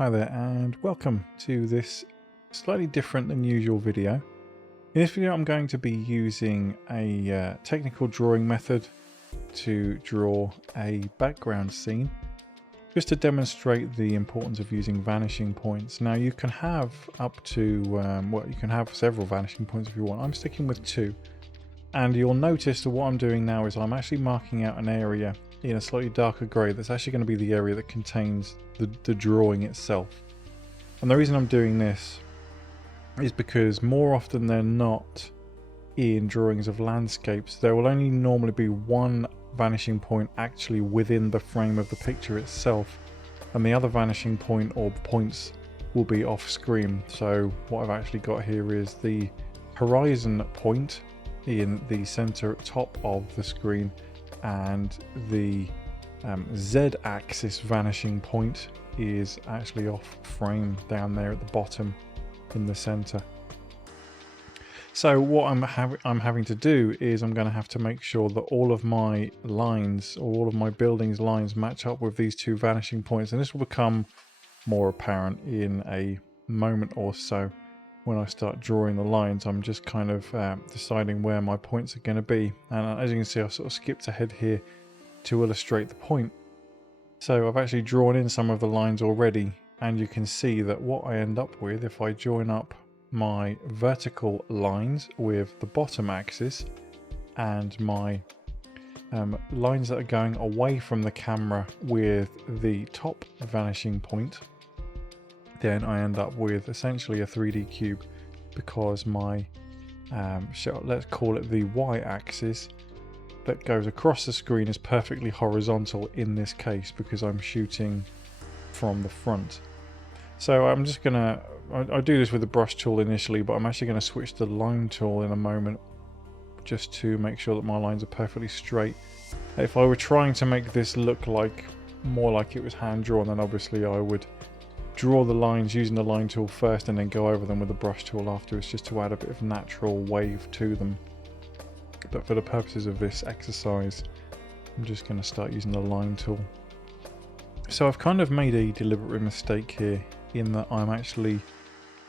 Hi there and welcome to this slightly different than usual video. In this video I'm going to be using a technical drawing method to draw a background scene, just to demonstrate the importance of using vanishing points. Now you can have up to, you can have several vanishing points if you want. I'm sticking with 2. And you'll notice that what I'm doing now is I'm actually marking out an area in a slightly darker grey that's actually going to be the area that contains the drawing itself. And the reason I'm doing this is because more often than not in drawings of landscapes there will only normally be one vanishing point actually within the frame of the picture itself, and the other vanishing point or points will be off screen. So what I've actually got here is the horizon point in the center top of the screen, and the Z-axis vanishing point is actually off frame down there at the bottom in the center. So what I'm having to do is I'm going to have to make sure that all of my lines, or all of my building's lines, match up with these 2 vanishing points, and this will become more apparent in a moment or so. When I start drawing the lines, I'm just kind of deciding where my points are going to be, and as you can see I've sort of skipped ahead here to illustrate the point. So I've actually drawn in some of the lines already, and you can see that what I end up with, if I join up my vertical lines with the bottom axis and my lines that are going away from the camera with the top vanishing point, then I end up with essentially a 3D cube, because my let's call it the y-axis that goes across the screen is perfectly horizontal in this case, because I'm shooting from the front. So I'm just gonna I do this with the brush tool initially, but I'm actually going to switch to the line tool in a moment just to make sure that my lines are perfectly straight. If I were trying to make this look like more like it was hand drawn, then obviously I would draw the lines using the line tool first and then go over them with the brush tool afterwards, just to add a bit of natural wave to them. But for the purposes of this exercise, I'm just going to start using the line tool. So I've kind of made a deliberate mistake here, in that I'm actually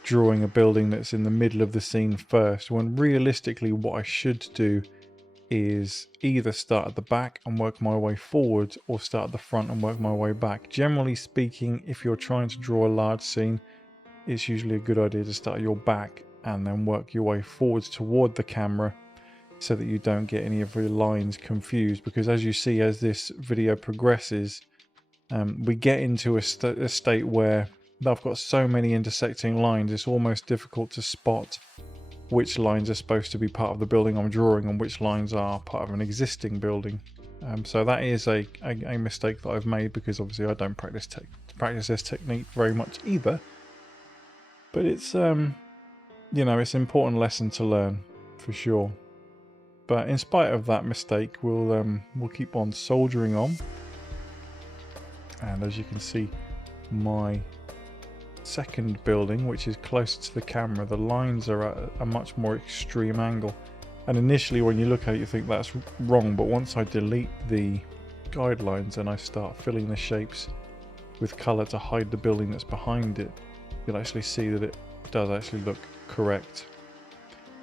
drawing a building that's in the middle of the scene first, when realistically what I should do is either start at the back and work my way forward, or start at the front and work my way back. Generally speaking, if you're trying to draw a large scene, it's usually a good idea to start at your back and then work your way forwards toward the camera, so that you don't get any of your lines confused. Because as you see, as this video progresses, we get into a state where I've got so many intersecting lines, it's almost difficult to spot which lines are supposed to be part of the building I'm drawing and which lines are part of an existing building. So that is a mistake that I've made, because obviously I don't practice this technique very much either. But it's you know, it's an important lesson to learn for sure. But in spite of that mistake, we'll keep on soldiering on. And as you can see, my second building, which is closer to the camera, the lines are at a much more extreme angle. And initially when you look at it you think that's wrong, but once I delete the guidelines and I start filling the shapes with colour to hide the building that's behind it, you'll actually see that it does actually look correct,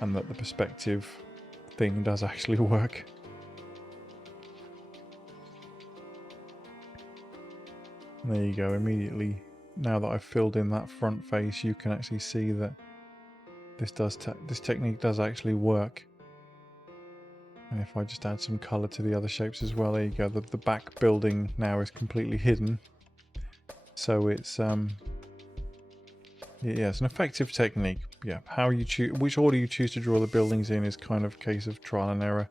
and that the perspective thing does actually work. There you go. Immediately, now that I've filled in that front face, you can actually see that this technique does actually work. And if I just add some colour to the other shapes as well, there you go. The back building now is completely hidden. So it's yeah, it's an effective technique. Yeah, how you choose, which order you choose to draw the buildings in, is kind of a case of trial and error.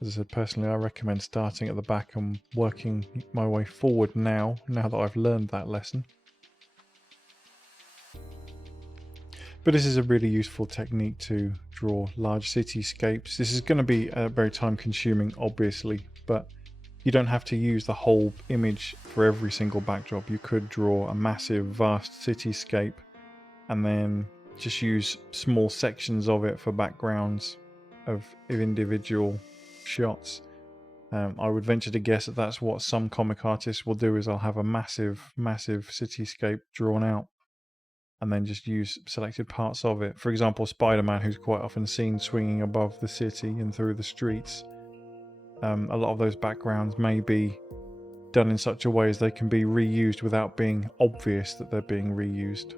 As I said, personally I recommend starting at the back and working my way forward now that I've learned that lesson. But this is a really useful technique to draw large cityscapes. This is going to be very time consuming obviously, but you don't have to use the whole image for every single backdrop. You could draw a massive vast cityscape and then just use small sections of it for backgrounds of individual shots, I would venture to guess that that's what some comic artists will do, is I'll have a massive cityscape drawn out and then just use selected parts of it. For example, Spider-Man, who's quite often seen swinging above the city and through the streets. A lot of those backgrounds may be done in such a way as they can be reused without being obvious that they're being reused.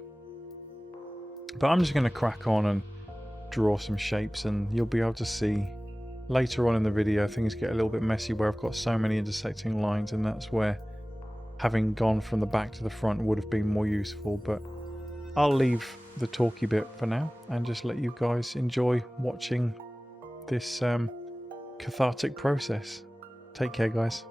But I'm just going to crack on and draw some shapes, and you'll be able to see later on in the video things get a little bit messy where I've got so many intersecting lines, and that's where having gone from the back to the front would have been more useful. But I'll leave the talky bit for now and just let you guys enjoy watching this cathartic process. Take care, guys.